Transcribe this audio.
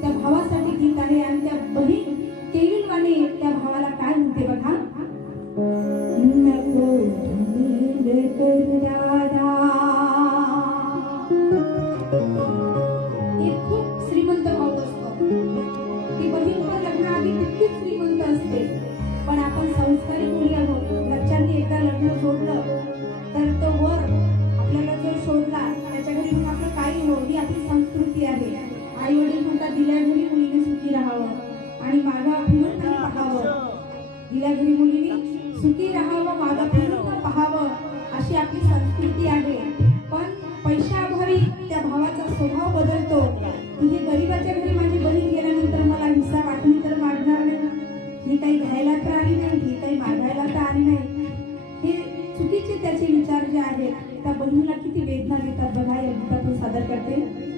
त्या भावासाठी गीत आहे आणि त्या बहीण केविलवाने त्या भावाला काय म्हणते बघा. नको दादा, एक खूप श्रीमंत भाऊ असतो. ती बहीण पण लग्नाआधी तितकीच श्रीमंत असते, पण आपण संस्कारी मुली आहोत. घरच्यांनी एकदा लग्न जोडलं तर तो वर आपल्याला जर शोधला त्याच्या घरी मग आपलं काही हो, ही आपली संस्कृती आहे. आई वडील म्हणतात दिल्या घरी मुलीने सुखी राहावं आणि मागा फिरून नाही पाहावं. दिल्या घरी मुलीने सुखी राहावं, मागा फिरून पाहावं, अशी आपली संस्कृती आहे. पण पैशाअभावी त्या भावाचा स्वभाव बदलतो. म्हणजे गरीबाच्या घरी माझी बहीण गेल्यानंतर मला हिस्सा वाटणी तर मागणार नाही, ही काही घ्यायला तर आली नाही, ही काही मागायला तर आली नाही. हे चुकीचे त्याचे विचार जे आहेत त्या बहिणीला किती वेदना देतात बघा. या गीतातून सादर करते.